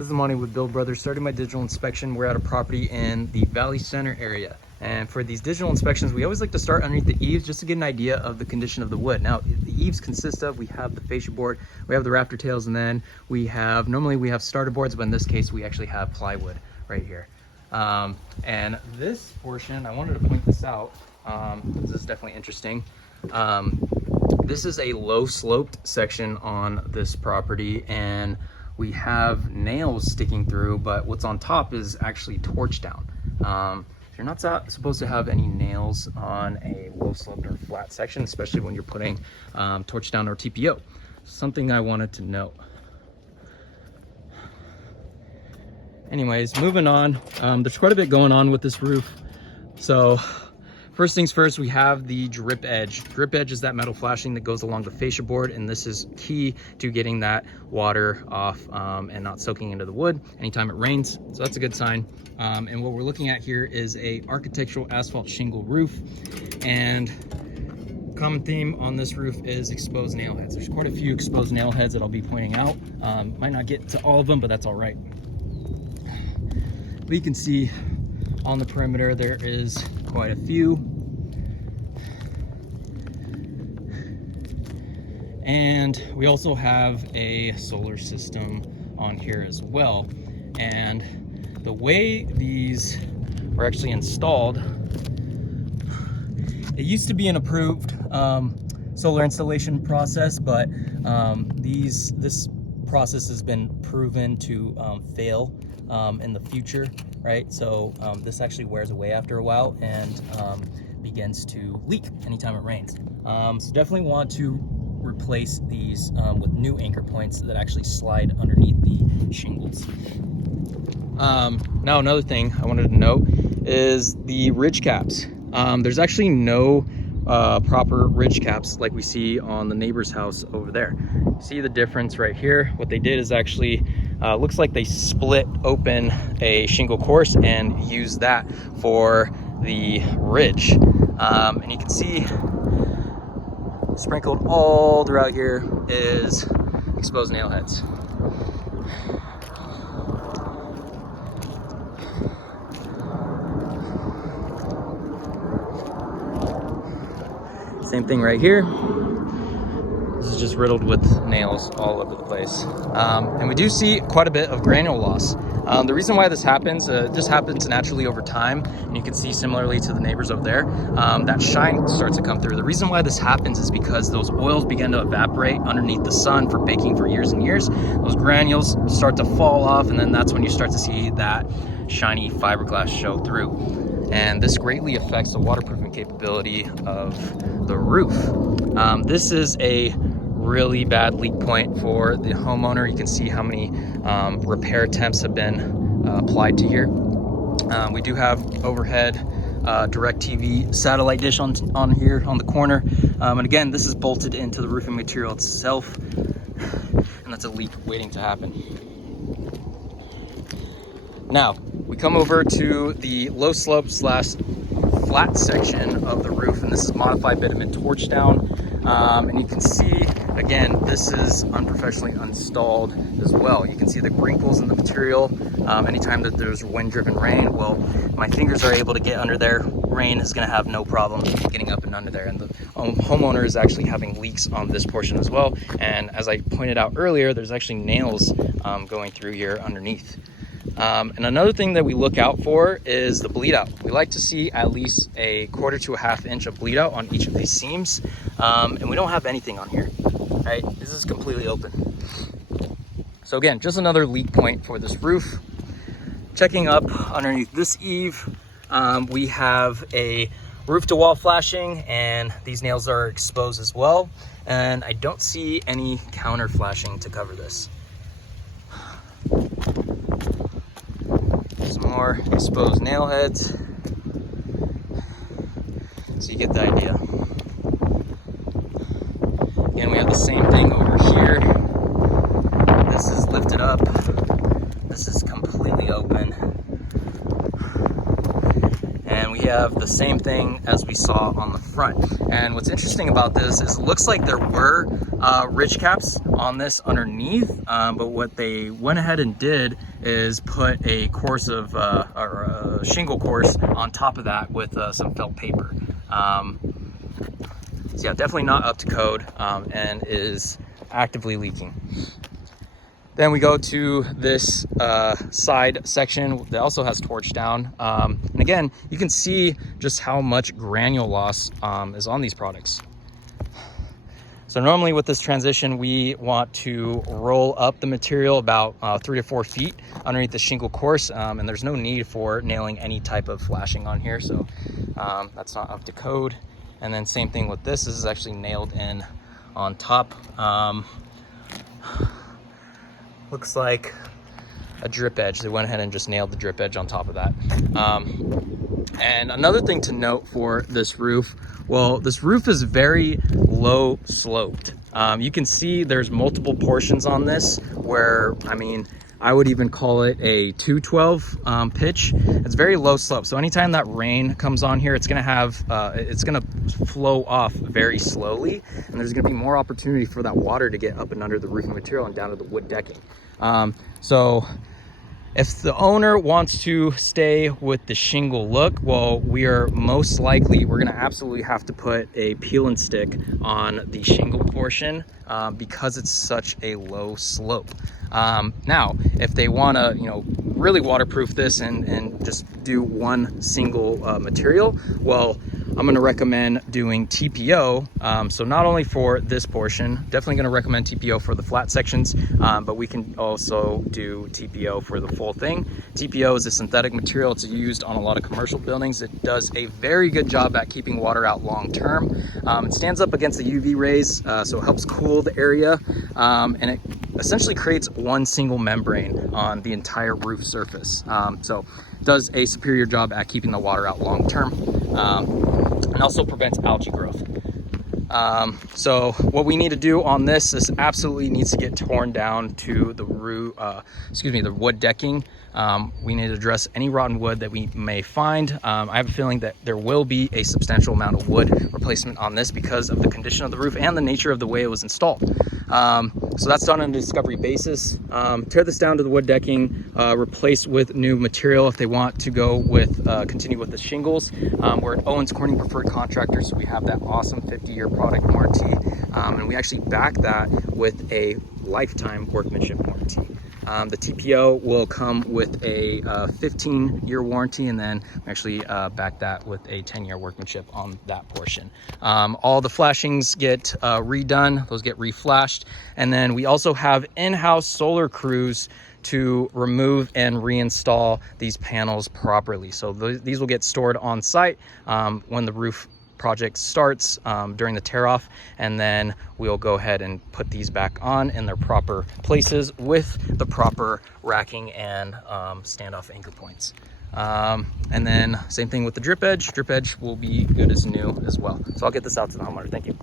This is Monty with Build Brothers. Starting my digital inspection, we're at a property in the Valley Center area. And for these digital inspections, we always like to start underneath the eaves just to get an idea of the condition of the wood. Now, the eaves consist of, we have the fascia board, we have the rafter tails, and then normally we have starter boards, but in this case, we actually have plywood right here. And this portion, I wanted to point this out, this is definitely interesting. This is a low sloped section on this property, and we have nails sticking through, but what's on top is actually torch down. You're not supposed to have any nails on a low sloped or flat section, especially when you're putting torch down or TPO. Something I wanted to note. Anyways, moving on, there's quite a bit going on with this roof. So first things first, we have the drip edge. Drip edge is that metal flashing that goes along the fascia board, and this is key to getting that water off and not soaking into the wood anytime it rains. So that's a good sign. And what we're looking at here is a architectural asphalt shingle roof, and common theme on this roof is exposed nail heads. There's quite a few exposed nail heads that I'll be pointing out. Might not get to all of them, but that's all right. But you can see on the perimeter there is quite a few. And we also have a solar system on here as well. And the way these were actually installed, it used to be an approved solar installation process, but this process has been proven to fail in the future, right? So this actually wears away after a while and begins to leak anytime it rains. So definitely want to replace these with new anchor points that actually slide underneath the shingles. Now another thing I wanted to note is the ridge caps. There's actually no proper ridge caps like we see on the neighbor's house over there. See the difference right here? What they did is actually looks like they split open a shingle course and used that for the ridge. And you can see sprinkled all throughout here is exposed nail heads. Same thing right here. This is just riddled with nails all over the place. And we do see quite a bit of granule loss. The reason why this happens, just happens naturally over time. And you can see similarly to the neighbors over there, that shine starts to come through. The reason why this happens is because those oils begin to evaporate underneath the sun for baking for years and years. Those granules start to fall off, and then that's when you start to see that shiny fiberglass show through. And this greatly affects the waterproofing capability of the roof. This is a really bad leak point for the homeowner. You can see how many repair attempts have been applied to here. We do have overhead DirecTV satellite dish on here on the corner. And again, this is bolted into the roofing material itself, and that's a leak waiting to happen. Now, we come over to the low slope / flat section of the roof, and this is modified bitumen torch down. And you can see, again, this is unprofessionally installed as well. You can see the wrinkles in the material. Anytime that there's wind-driven rain, well, my fingers are able to get under there. Rain is going to have no problem getting up and under there. And the homeowner is actually having leaks on this portion as well. And as I pointed out earlier, there's actually nails going through here underneath. And another thing that we look out for is the bleed out. We like to see at least a 1/4 to 1/2 inch of bleed out on each of these seams. And we don't have anything on here, right? This is completely open. So again, just another leak point for this roof. Checking up underneath this eave, we have a roof to wall flashing, and these nails are exposed as well. And I don't see any counter flashing to cover this. Some more exposed nail heads, so you get the idea. Again, we have the same thing over here. This is lifted up. This is completely open. And we have the same thing as we saw on the front. And what's interesting about this is it looks like there were ridge caps on this underneath, but what they went ahead and did is put a course of or a shingle course on top of that with some felt paper. So yeah, definitely not up to code, and is actively leaking. Then we go to this side section that also has torch down. And again, you can see just how much granule loss is on these products. So normally with this transition, we want to roll up the material about 3 to 4 feet underneath the shingle course, and there's no need for nailing any type of flashing on here, so that's not up to code. And then same thing with this. This is actually nailed in on top. Looks like a drip edge. They went ahead and just nailed the drip edge on top of that. And another thing to note for this roof, well, this roof is very low sloped. You can see there's multiple portions on this where, I mean, I would even call it a 212 pitch. It's very low slope. So anytime that rain comes on here, it's gonna have, it's gonna flow off very slowly, and there's gonna be more opportunity for that water to get up and under the roofing material and down to the wood decking. So if the owner wants to stay with the shingle look, well, we're gonna absolutely have to put a peel and stick on the shingle portion because it's such a low slope. Now, if they wanna, really waterproof this and just do one single material, well, I'm gonna recommend doing TPO. So not only for this portion, definitely gonna recommend TPO for the flat sections, but we can also do TPO for the full thing. TPO is a synthetic material. It's used on a lot of commercial buildings. It does a very good job at keeping water out long term. It stands up against the UV rays, so it helps cool the area, and it essentially creates one single membrane on the entire roof surface. So it does a superior job at keeping the water out long term, and also prevents algae growth. So what we need to do on this is absolutely needs to get torn down to the roof, the wood decking. We need to address any rotten wood that we may find. I have a feeling that there will be a substantial amount of wood replacement on this because of the condition of the roof and the nature of the way it was installed. So that's done on a discovery basis. Tear this down to the wood decking, replace with new material if they want to go with, continue with the shingles. We're an Owens Corning preferred contractor, so we have that awesome 50-year product warranty, and we actually back that with a lifetime workmanship warranty. The TPO will come with a 15-year warranty, and then we actually back that with a 10-year workmanship on that portion. All the flashings get redone, those get reflashed, and then we also have in-house solar crews to remove and reinstall these panels properly. So these will get stored on site when the roof project starts during the tear off, and then we'll go ahead and put these back on in their proper places with the proper racking and standoff anchor points. And then same thing with the drip edge. Drip edge will be good as new as well. So I'll get this out to the homeowner. Thank you.